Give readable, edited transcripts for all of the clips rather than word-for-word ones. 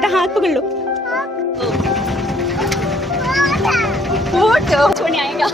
बेटा हाथ पकड़ लो। छोड़ने आएगा।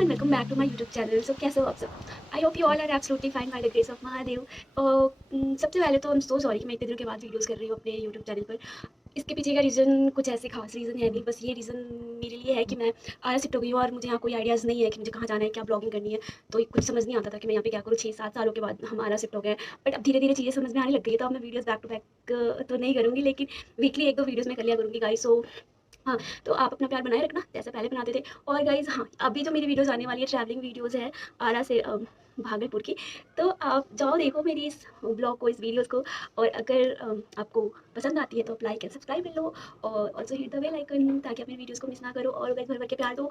Welcome back to my YouTube channel. So कैसे हो आप सब? I hope you all are absolutely fine by the grace of Mahadev. सबसे पहले तो आई एम सो सॉरी कि मैं इतने दिनों के बाद वीडियोस कर रही हूँ अपने यूट्यूब चैनल पर। इसके पीछे का रीज़न कुछ ऐसे खास रीज़न है नहीं, बस ये रीज़न मेरे लिए है कि मैं आरा शिफ्ट हो गई हूँ और मुझे यहाँ कोई आइडियाज़ नहीं है कि मुझे कहाँ जाना है, क्या ब्लॉगिंग करनी है। तो कुछ समझ नहीं आता था कि मैं यहाँ पे क्या करूँ। 6-7 सालों के बाद हम आरा शिफ्ट हो गए, बट अब धीरे धीरे चीज़ें समझ में आने लग गई है। तो अब मैं वीडियोज़ बैक टू बैक तो नहीं करूँगी, लेकिन वीकली 1-2 वीडियोज़ मैं कर लिया करूँगी गाइस। सो हाँ, तो आप अपना प्यार बनाए रखना जैसे पहले बनाते थे। और गाइज़ हाँ, अभी जो मेरी वीडियोज़ आने वाली है ट्रैवलिंग वीडियोज़ है आरा से भागलपुर की, तो आप जाओ देखो मेरी इस ब्लॉग को, इस वीडियोज़ को। और अगर आपको पसंद आती है तो आप लाइक एंड सब्सक्राइब कर लो और also hit the bell icon, ताकि अपनी वीडियोज़ को मिस ना करो और गाइज़ भर भर के प्यार दो।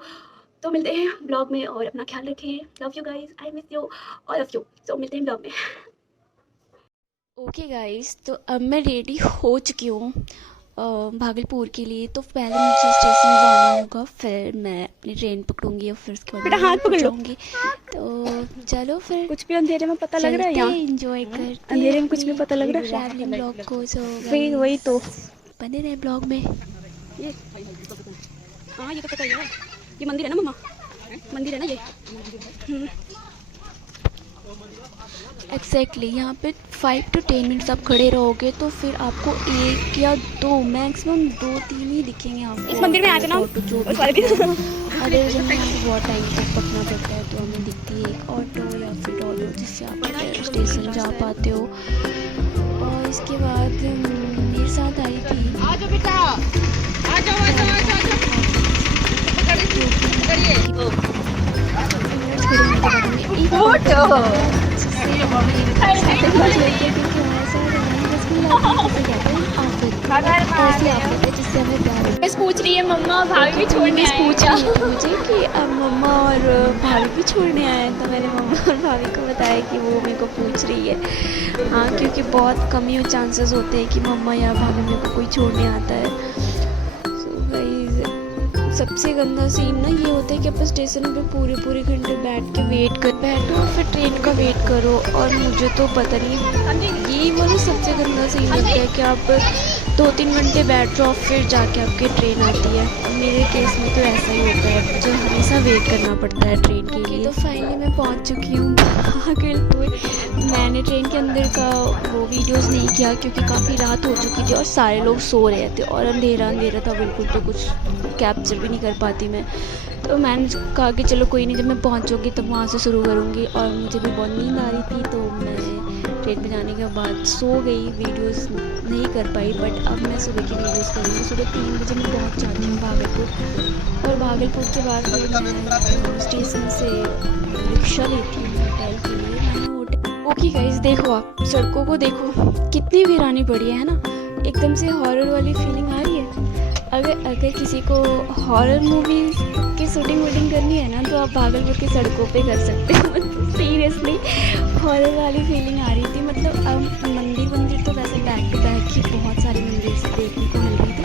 तो मिलते हैं ब्लॉग में और अपना ख्याल रखें। Love you guys, I miss you all of you. So मिलते हैं ब्लॉग में। ओके गाइस, तो अब मैं रेडी हो चुकी हूँ भागलपुर के लिए। तो पहले मुझे स्टेशन जाना होगा, फिर मैं अपनी ट्रेन पकड़ूंगी और फिर उसके बाद बेटा हाथ पकड़ लो। तो चलो फिर कुछ भी अंधेरे में पता लग रहा है यहाँ, एंजॉय करते अंधेरे में कुछ भी पता लग रहा है। ट्रैवलिंग ब्लॉग को। सो वही तो बने रहे ब्लॉग में। ये हाँ, ये तो पता ही है, ये मंदिर है ना मम्मा, मंदिर है ना ये। एग्जैक्टली यहाँ पे 5 to 10 मिनट्स आप खड़े रहोगे तो फिर आपको 1 या 2 मैक्सिमम 2-3 ही दिखेंगे आपको। इस मंदिर में आते ना जो उस वाले दिन अदर दिन में हमें बहुत टाइम तक पकना पड़ता है, तो हमें दिखती है एक ऑटो या फिर ऑटो जिससे आप स्टेशन जा पाते हो। और इसके बाद मेरे साथ आई थी जिससे हमें प्यार बस पूछ रही है मम्मा भाभी भी छोड़ने आए पूछ क्या? रही है मुझे कि अब मम्मा और भाभी भी छोड़ने आए हैं, तो मैंने मम्मा और भाभी को बताया कि वो मेरे को पूछ रही है। हाँ, क्योंकि बहुत कम ही चांसेस होते हैं कि मम्मा या भाभी मेरे को कोई छोड़ने आता है। सो गाइस, सबसे गंदा सीन ना ये होता है कि आप स्टेशन पे पूरे पूरे घंटे बैठ के वेट कर बैठो और फिर ट्रेन का वेट करो। और मुझे तो पता नहीं, ये वाला सबसे गंदा सीन लगता है कि आप 2-3 घंटे बैठ जाओ फिर जाके आपकी ट्रेन आती है। मेरे केस में तो ऐसा ही होता है, मुझे हमेशा वेट करना पड़ता है ट्रेन के लिए। तो फाइनली मैं पहुंच चुकी हूँ भागलपुर। मैंने ट्रेन के अंदर का वो वीडियोस नहीं किया क्योंकि काफ़ी रात हो चुकी थी और सारे लोग सो रहे थे और अंधेरा अंधेरा था बिल्कुल, तो कुछ कैप्चर भी नहीं कर पाती मैं। तो मैंने कहा कि चलो कोई नहीं, जब मैं पहुंचूंगी तब वहाँ से शुरू करूँगी। और मुझे भी बहुत नींद आ रही थी, तो मैं ट्रेन पे जाने के बाद सो गई, वीडियोस नहीं कर पाई। बट अब मैं सुबह की वीडियोस करूँगी। सुबह 3 बजे मैं पहुँच जाती हूँ भागलपुर, और भागलपुर के बाद फिर मैं स्टेशन से रिक्शा लेती हूँ होटल के लिए। मैंने होटल ओके गाइस, देखो आप सड़कों को देखो कितनी वीरानी पड़ी है ना, एकदम से हॉरर वाली फीलिंग आ रही है। अगर किसी को हॉरर मूवीज की शूटिंग वूटिंग करनी है ना, तो आप भागलपुर की सड़कों पे कर सकते हो। मतलब सीरियसली हॉरर वाली फीलिंग आ रही थी। मतलब अब मंदिर तो वैसे बैक टू बैक ही बहुत सारे मंदिर देखने को मिल रहे थे,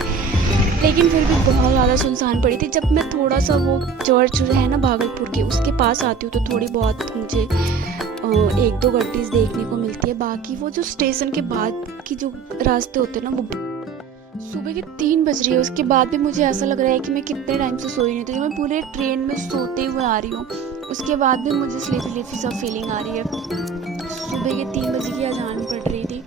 लेकिन फिर भी बहुत ज़्यादा सुनसान पड़ी थी। जब मैं थोड़ा सा वो चर्च है ना भागलपुर के, उसके पास आती हूँ तो थोड़ी बहुत मुझे 1-2 गड्डीज देखने को मिलती है। बाकी वो जो स्टेशन के बाद की जो रास्ते होते हैं ना, वो सुबह के 3 बज रही है। उसके बाद भी मुझे ऐसा लग रहा है कि मैं कितने टाइम से सोई नहीं थी। मैं पूरे ट्रेन में सोते हुए आ रही हूँ, उसके बाद भी मुझे स्लीपी सा फीलिंग आ रही है। सुबह के 3 बजे की अजान पड़ रही थी,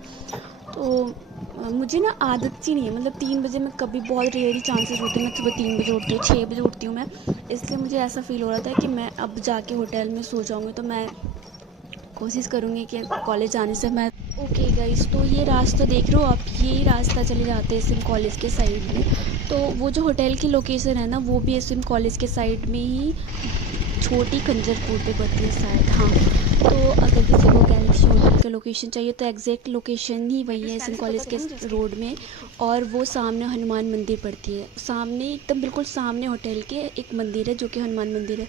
तो मुझे ना आदत सी नहीं है। मतलब 3 बजे मैं कभी, बहुत रेयर चांसेस होते हैं मैं सुबह 3 बजे उठती हूँ, 6 बजे उठती हूँ मैं। इसलिए मुझे ऐसा फील हो रहा था कि मैं अब जाके होटल में सो जाऊँगी। तो मैं कोशिश करूँगी कि कॉलेज आने से मैं ओके गाइस, तो ये रास्ता देख रहे हो आप, ये रास्ता चले जाते हैं सिम कॉलेज के साइड में। तो वो जो होटल की लोकेशन है ना, वो भी सिम कॉलेज के साइड में ही छोटी खंजरपुर पे पड़ती है शायद। हाँ, तो अगर किसी को गैलेक्सी होटल का लोकेशन चाहिए तो एग्जैक्ट लोकेशन ही वही है सिम कॉलेज के रोड में। और वो सामने हनुमान मंदिर पड़ती है, सामने एकदम बिल्कुल सामने होटल के एक मंदिर है जो कि हनुमान मंदिर है।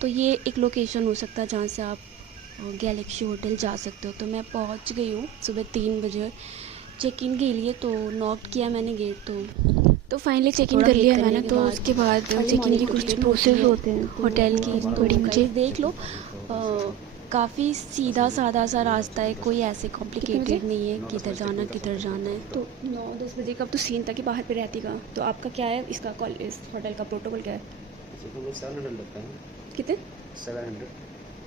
तो ये एक लोकेशन हो सकता है जहाँ से आप गैलेक्सी होटल जा सकते हो। तो मैं पहुंच गई हूँ सुबह 3 बजे चेक इन के लिए। तो नॉक किया मैंने गेट, तो फाइनली चेक इन कर लिया मैंने। तो उसके बाद चेक इन की कुछ प्रोसेस होते हैं होटल की, तो मुझे देख लो काफ़ी सीधा साधा सा रास्ता है, कोई ऐसे कॉम्प्लिकेटेड नहीं है किधर जाना है। तो 9-10 बजे का अब तो सीन था कि बाहर पे रहती का। तो आपका क्या है इसका इस होटल का प्रोटोकॉल क्या है? 700 लगता है। कितने?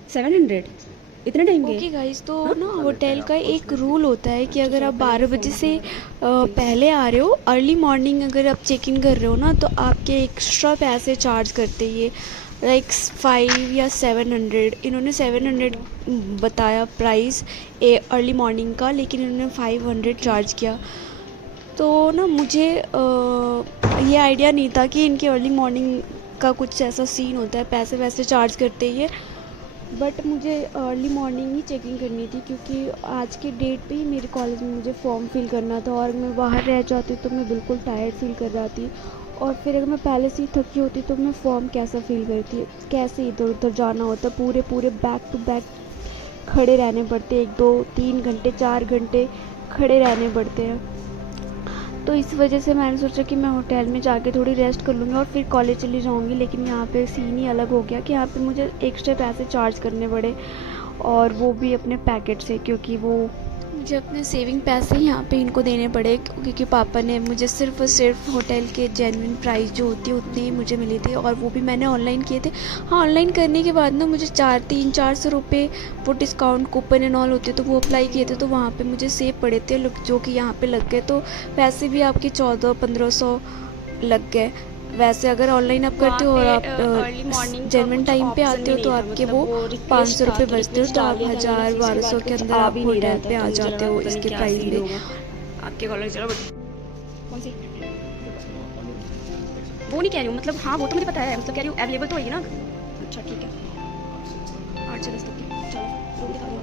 700 इतने टाइम के? ओके गाइस, तो ना होटल का एक रूल होता है कि अगर आप 12 बजे से पहले आ रहे हो, अर्ली मॉर्निंग अगर आप चेक इन कर रहे हो ना, तो आपके एक्स्ट्रा पैसे चार्ज करते ये लाइक 5 या 700। इन्होंने 700 बताया प्राइस अर्ली मॉर्निंग का, लेकिन इन्होंने 500 चार्ज किया। तो ना मुझे ये आइडिया नहीं था कि इनके अर्ली मॉर्निंग का कुछ ऐसा सीन होता है, पैसे वैसे चार्ज करते ये। बट मुझे अर्ली मॉर्निंग ही चेकिंग करनी थी, क्योंकि आज के डेट पे ही मेरे कॉलेज में मुझे फॉर्म फिल करना था, और मैं बाहर रह जाती तो मैं बिल्कुल टायर्ड फील कर रहा थी। और फिर अगर मैं पहले से ही थकी होती तो मैं फॉर्म कैसा फील करती, कैसे इधर उधर जाना होता, पूरे बैक टू बैक खड़े रहने पड़ते, 1-2-3 घंटे 4 घंटे खड़े रहने पड़ते हैं। तो इस वजह से मैंने सोचा कि मैं होटल में जाके थोड़ी रेस्ट कर लूँगी और फिर कॉलेज चली जाऊँगी। लेकिन यहाँ पे सीन ही अलग हो गया कि यहाँ पे मुझे एक्स्ट्रा पैसे चार्ज करने पड़े, और वो भी अपने पैकेट से, क्योंकि वो मुझे अपने सेविंग पैसे यहाँ पे इनको देने पड़े, क्योंकि पापा ने मुझे सिर्फ और सिर्फ होटल के जेन्युइन प्राइस जो होती है उतनी ही मुझे मिली थी, और वो भी मैंने ऑनलाइन किए थे। हाँ, ऑनलाइन करने के बाद ना मुझे 300-400 रुपये वो डिस्काउंट कूपन एंड ऑल होते, तो वो अप्लाई किए थे, तो वहाँ पे मुझे सेव पड़े थे जो कि यहाँ पे लग गए। तो पैसे भी आपके 1400-1500 लग गए। वैसे अगर ऑनलाइन आप करते हो और आप जेन्युइन टाइम पे आते हो तो आपके वो 500 रुपये बचते हो, तो आप 1000-1200 के अंदर आप होटल पे आ जाते हो इसके प्राइस में। आपके कॉलेज चलो कौन सी वो नहीं कह रही हूँ, मतलब हाँ वो तो मुझे पता है, मतलब कह रही हूँ अवेलेबल तो होगी ना। अच्छा ठीक है 8 से 10 तक की, चलो रूम दिखा दो।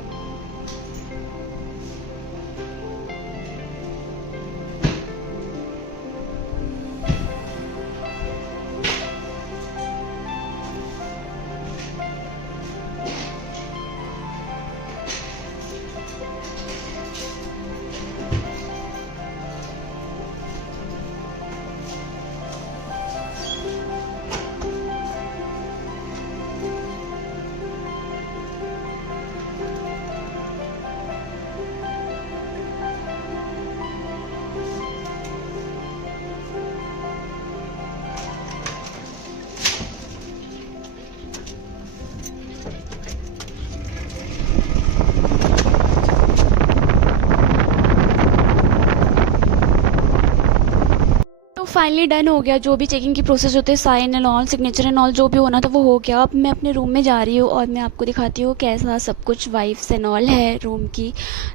फाइनली डन हो गया, जो भी चेकिंग की प्रोसेस होते हैं, sign and all, signature and all, जो भी होना था वो हो गया। अब मैं अपने रूम में जा रही हूँ और मैं आपको दिखाती हूँ कैसा सब कुछ वाइब्स एंड ऑल है रूम की।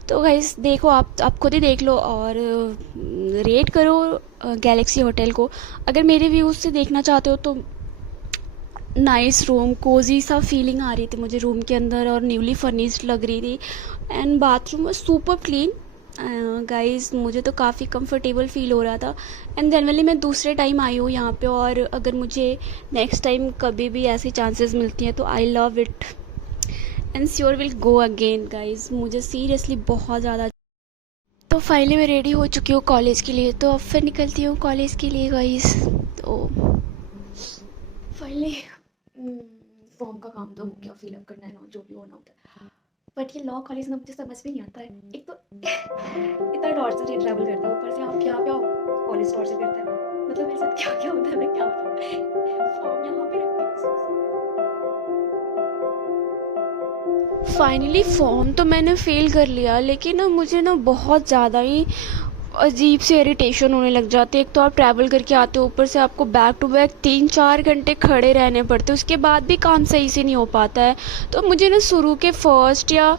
तो गाइस देखो, आप खुद ही देख लो और रेट करो गैलेक्सी होटल को। अगर मेरे व्यूज़ से देखना चाहते हो तो नाइस रूम, कोजी सा फीलिंग आ रही थी मुझे रूम के अंदर और न्यूली फर्निश्ड लग रही थी। And bathroom was super clean guys, मुझे तो काफ़ी कंफर्टेबल फील हो रहा था। एंड जनरली मैं दूसरे टाइम आई हूँ यहाँ पे, और अगर मुझे नेक्स्ट टाइम कभी भी ऐसी चांसेस मिलती हैं तो I love it and sure will go again guys. मुझे सीरियसली बहुत ज़्यादा। तो फाइनली मैं रेडी हो चुकी हूँ कॉलेज के लिए, तो अब फिर निकलती हूँ कॉलेज के लिए गाइस। तो फाइनली फॉर्म का काम तो हो गया, फिलअप करना है ना जो भी होना होता है। बट ये लॉ कॉलेज में मुझे समझ में नहीं आता है, एक तो इतना टॉर्चर ये ट्रैवल करता है, ऊपर से आप यहाँ पे आओ कॉलेज टॉर्चर करता है। मतलब मेरे साथ क्या क्या होता है मैं क्या बताऊँ। फॉर्म यहाँ पे रख फाइनली फॉर्म तो मैंने फ़िल कर लिया, लेकिन ना मुझे ना बहुत ज़्यादा ही अजीब से इरिटेशन होने लग जाती है। एक तो आप ट्रैवल करके आते हो, ऊपर से आपको बैक टू बैक 3-4 घंटे खड़े रहने पड़ते, उसके बाद भी काम सही से नहीं हो पाता है। तो मुझे ना शुरू के फर्स्ट या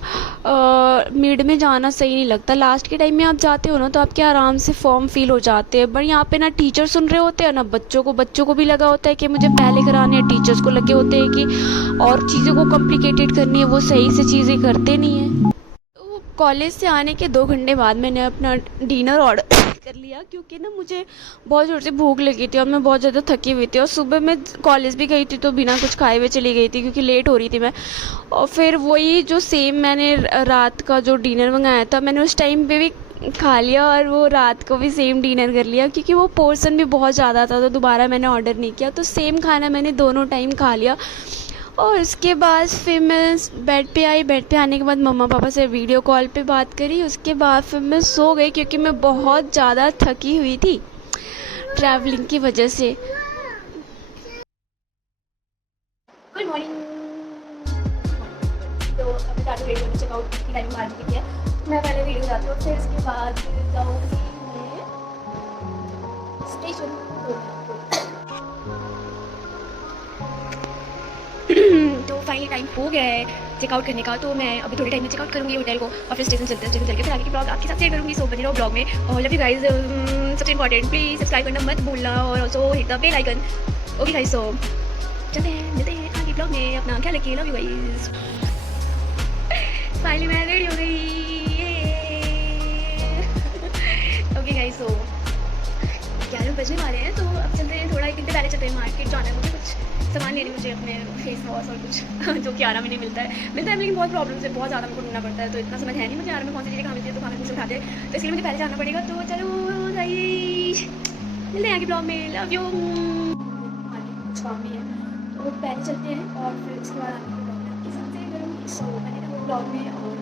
मिड में जाना सही नहीं लगता। लास्ट के टाइम में आप जाते हो ना तो आपके आराम से फॉर्म फिल हो जाते हैं। बट यहाँ पे ना टीचर सुन रहे होते हैं ना बच्चों को भी लगा होता है कि मुझे पहले कराने हैं, टीचर्स को लगे होते हैं कि और चीज़ों को कॉम्प्लिकेटेड करनी है, वो सही से चीज़ें करते नहीं हैं। कॉलेज से आने के 2 घंटे बाद मैंने अपना डिनर ऑर्डर कर लिया, क्योंकि ना मुझे बहुत ज़ोर से भूख लगी थी और मैं बहुत ज़्यादा थकी हुई थी। और सुबह मैं कॉलेज भी गई थी तो बिना कुछ खाए हुए चली गई थी क्योंकि लेट हो रही थी मैं। और फिर वही जो सेम मैंने रात का जो डिनर मंगाया था मैंने उस टाइम पे भी खा लिया, और वो रात को भी सेम डिनर कर लिया, क्योंकि वो पोर्शन भी बहुत ज़्यादा था तो दोबारा मैंने ऑर्डर नहीं किया। तो सेम खाना मैंने दोनों टाइम खा लिया। और उसके बाद फिर मैं बेड पे आई। बेड पे आने के बाद मम्मा पापा से वीडियो कॉल पे बात करी। उसके बाद फिर मैं सो गई क्योंकि मैं बहुत ज़्यादा थकी हुई थी ट्रैवलिंग की वजह से। Good morning. तो अभी गाड़ी रेडी होती, चेकआउट की टाइम 12 बजे की है। मैं पहले रेडी हो जाती हूँ, फिर उसके बाद जाऊँगी मैं स्टेशन। तो फाइनली टाइम हो गया है चेकआउट करने का, तो मैं अभी थोड़ी टाइम में चेकआउट करूँगी होटल को और फिर स्टेशन चलते हैं। स्टेशन चल के फिर आगे की ब्लॉग आपके साथ शेयर करूँगी। सो बने रहो ब्लॉग में। और लव यू गाइस। सबसे इंपॉर्टेंट प्लीज़ सब्सक्राइब करना मत भूलना और also hit the bell icon. Okay guys, so चलते हैं, मिलते हैं आगे ब्लॉग में। अपना ख्याल रखिए। Love you guys. फाइनली मैं रेडी हो गई। ओके गाइस, सो 11 बजने वाले हैं, तो अब चलते हैं। थोड़ा 1 घंटे पहले चलते हैं, मार्केट जाना है मुझे, कुछ सामान लेने मुझे, अपने फेस वॉश और कुछ जो कि आराम में नहीं मिलता है लेकिन बहुत प्रॉब्लम से बहुत ज़्यादा हमको ढूंढना पड़ता है, तो इतना समझ है नहीं मुझे आराम में कौन सी चीज़ें कहाँ मिलती है, तो कहाँ मुझे उठाते हैं, तो इसलिए मुझे पहले जाना पड़ेगा। तो चलो गाइस, मिलते हैं आगे ब्लॉग में। Love you. कुछ काम भी है तो पहले चलते हैं और फिर उसके बाद आगे ब्लॉग में आपके साथ शेयर करूँगी। सो मैंने ब्लॉग में और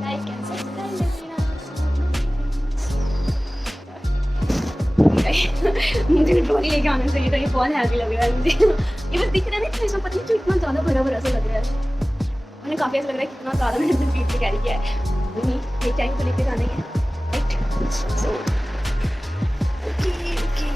लाइक एंड सब्सक्राइब मुझे ट्रॉली लेके आना चाहिए था, ये बहुत हैवी लग रहा है मुझे। ये बस दिख रहा है ना, इसमें पता नहीं क्यों इतना ज़्यादा भरा भरा सा लग रहा है। मुझे काफ़ी ऐसा लग रहा है कितना ज़्यादा मैंने अपने पीठ पे कैरी किया है। वही एक टाइम को लेके जाने हैं, राइट। So okay okay.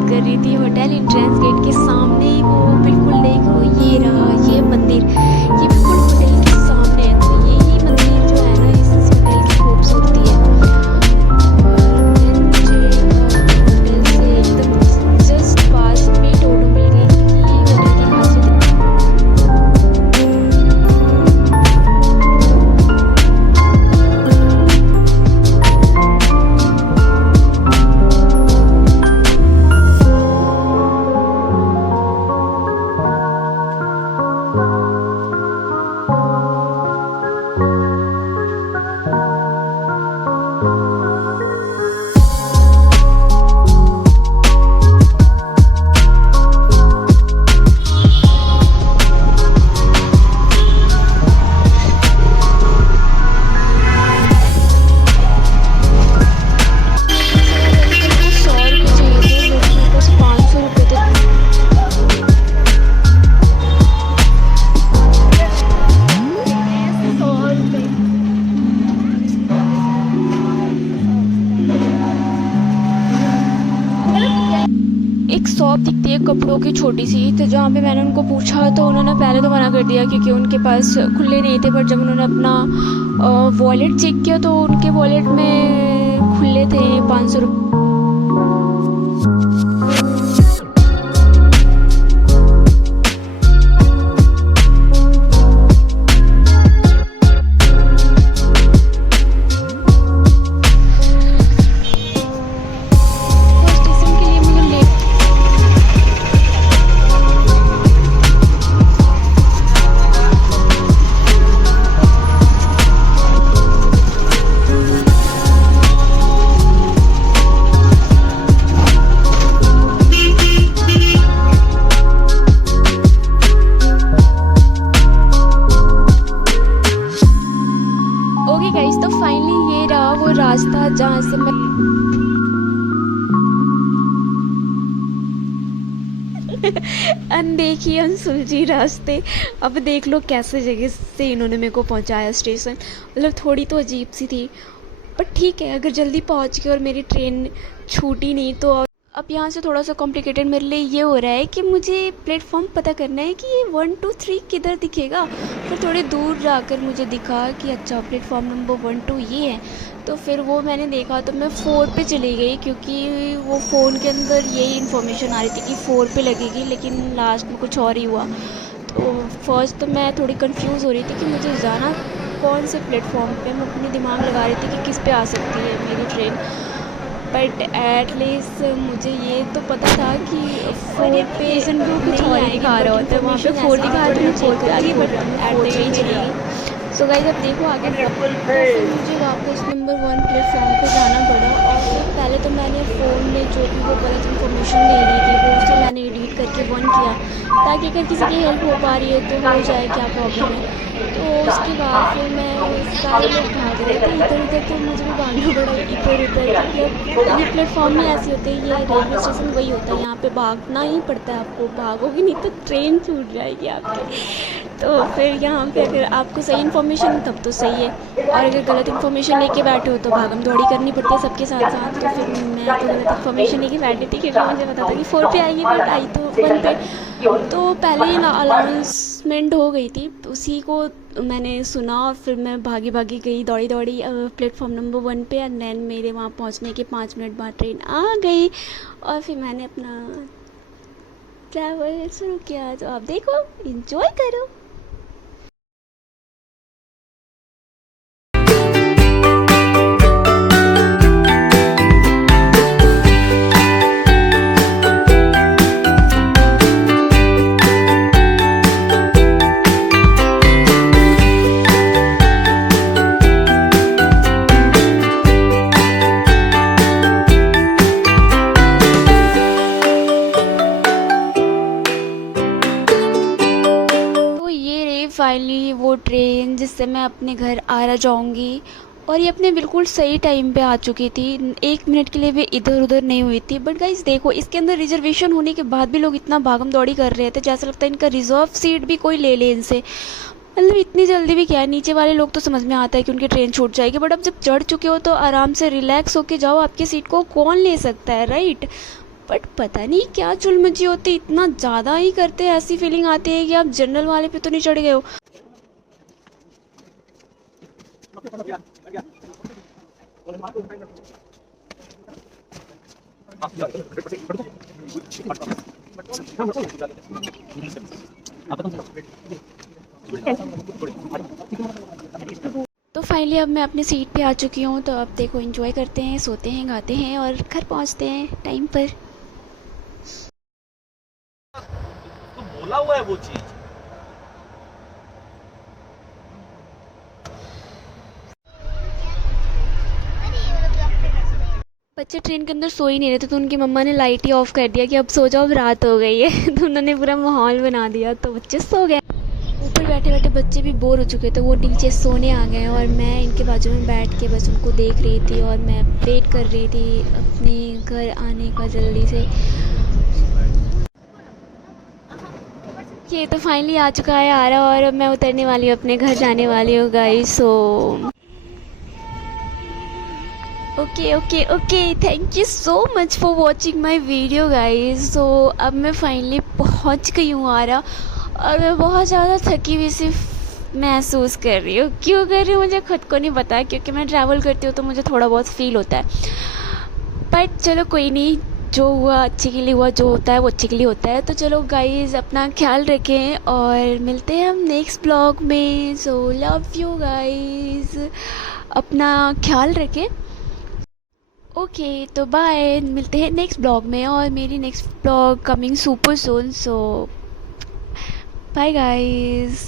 कर रही थी होटल एंट्रेंस गेट के सामने ही वो बिल्कुल देखो ये रहा ये मंदिर ये बिल्कुल होटल के सामने है। तो यही मंदिर जो है ना इस होटल की खूबसूरती है। और मुझे होटल से एकदम जस्ट पास में टोटो मिल गई क्योंकि होटल की खासियत एक शॉप दिखती है कपड़ों की छोटी सी, तो जहाँ पे मैंने उनको पूछा तो उन्होंने पहले तो मना कर दिया क्योंकि उनके पास खुले नहीं थे। पर जब उन्होंने अपना वॉलेट चेक किया तो उनके वॉलेट में खुले थे 500 रुपये। तो फाइनली ये रहा वो रास्ता जहाँ से मैं अनदेखी अनसुलझी रास्ते। अब देख लो कैसे जगह से इन्होंने मेरे को पहुँचाया स्टेशन। मतलब थोड़ी तो अजीब सी थी पर ठीक है, अगर जल्दी पहुँच गए और मेरी ट्रेन छूटी नहीं तो अब यहाँ से थोड़ा सा कॉम्प्लिकेटेड मेरे लिए ये हो रहा है कि मुझे प्लेटफॉर्म पता करना है कि ये 1 2 3 किधर दिखेगा। फिर थोड़ी दूर जाकर मुझे दिखा कि अच्छा प्लेटफॉर्म नंबर 1 2 ये है। तो फिर वो मैंने देखा तो मैं 4 पे चली गई, क्योंकि वो फ़ोन के अंदर यही इन्फॉर्मेशन आ रही थी कि 4 पे लगेगी, लेकिन लास्ट में कुछ और ही हुआ। तो फर्स्ट तो मैं थोड़ी कंफ्यूज हो रही थी कि मुझे जाना कौन से प्लेटफॉर्म पे। मैं अपने दिमाग लगा रही थी कि किस पे आ सकती है मेरी ट्रेन, बट एटलीस्ट मुझे ये तो पता था कि 4 पे कुछ और ही दिखा रहा होता है, वहाँ पे 4 दिखा रहा था, 4 पे आ गई, बट एट द एंड चली गई। सो गाइस अब देखो आगे। तो फिर मुझे वापस नंबर 1 प्लेटफॉर्म पे जाना पड़ा, और फिर पहले तो मैंने फ़ोन में जो भी वो गलत इन्फॉर्मेशन दे रही थी वो उसे मैंने एडिट करके 1 किया, ताकि अगर किसी की हेल्प हो पा रही है तो हो जाए क्या प्रॉब्लम है। तो उसके बाद फिर मैं सारे लोग भाग रहे थे इधर उधर, तो मुझे भी भागना पड़ा इधर उधर, क्योंकि ये प्लेटफॉर्म ही ऐसे होते हैं, ये रेलवे स्टेशन वही होता है, यहाँ पे भागना ही पड़ता है आपको, भागोगे नहीं तो ट्रेन छूट जाएगी आपकी। तो फिर यहाँ पे अगर आपको सही इन्फॉर्मेशन तब तो सही है, और अगर गलत इन्फॉर्मेशन लेके बैठे हो तो भागम दौड़ी करनी पड़ती है सबके साथ साथ। तो फिर मैं तो गलत इन्फॉर्मेशन लेके बैठी थी, क्योंकि मुझे पता था कि 4 पे आएगी, बट आई तो 1 पे। तो पहले ही अनाउंसमेंट हो गई थी, तो उसी को मैंने सुना, और फिर मैं भागी भागी गई दौड़ी दौड़ी प्लेटफॉर्म नंबर 1 पे, एंड देन मेरे वहाँ पहुँचने के 5 मिनट बाद ट्रेन आ गई, और फिर मैंने अपना ट्रैवल शुरू किया। तो आप देखो, एंजॉय करो। फाइनली वो ट्रेन जिससे मैं अपने घर आ जाऊंगी, और ये अपने बिल्कुल सही टाइम पे आ चुकी थी, 1 मिनट के लिए भी इधर उधर नहीं हुई थी। बट गाइस देखो, इसके अंदर रिजर्वेशन होने के बाद भी लोग इतना भागम दौड़ी कर रहे थे, जैसा लगता है इनका रिजर्व सीट भी कोई ले ले इनसे। मतलब इतनी जल्दी भी क्या है, नीचे वाले लोग तो समझ में आता है कि उनकी ट्रेन छूट जाएगी, बट अब जब चढ़ चुके हो तो आराम से रिलैक्स होके जाओ, आपकी सीट को कौन ले सकता है, राइट। बट पता नहीं क्या चुलमची होती, इतना ज़्यादा ही करते हैं, ऐसी फीलिंग आती है कि आप जनरल वाले पे तो नहीं चढ़ गए हो। तो फाइनली अब मैं अपनी सीट पे आ चुकी हूँ, तो अब देखो एंजॉय करते हैं, सोते हैं, गाते हैं, और घर पहुँचते हैं टाइम पर। तो बोला हुआ है वो चीज। बच्चे ट्रेन के अंदर सो ही नहीं रहे थे, तो उनकी मम्मा ने लाइट ही ऑफ कर दिया कि अब सो जाओ, अब रात हो गई है। तो उन्होंने पूरा माहौल बना दिया, तो बच्चे सो गए। ऊपर बैठे बैठे बच्चे भी बोर हो चुके थे, वो नीचे सोने आ गए, और मैं इनके बाजू में बैठ के बस उनको देख रही थी, और मैं वेट कर रही थी अपने घर आने का जल्दी से। ये तो फाइनली आ चुका है आरा, और मैं उतरने वाली हूँ, अपने घर जाने वाली हूँ guys. So okay, thank you so much for watching my video guys. So अब मैं फाइनली पहुँच गई हूँ आरा, और मैं बहुत ज़्यादा थकी हुई सी महसूस कर रही हूँ। क्यों कर रही हूँ मुझे खुद को नहीं पता, क्योंकि मैं ट्रैवल करती हूँ तो मुझे थोड़ा बहुत फील होता है। बट चलो कोई नहीं, जो हुआ अच्छे के लिए हुआ, जो होता है वो अच्छे के लिए होता है। तो चलो गाइज़, अपना ख्याल रखें, और मिलते हैं हम नेक्स्ट ब्लॉग में। सो लव यू गाइज़, अपना ख्याल रखें। ओके तो बाय, मिलते हैं नेक्स्ट ब्लॉग में, और मेरी next vlog coming super soon. So bye guys.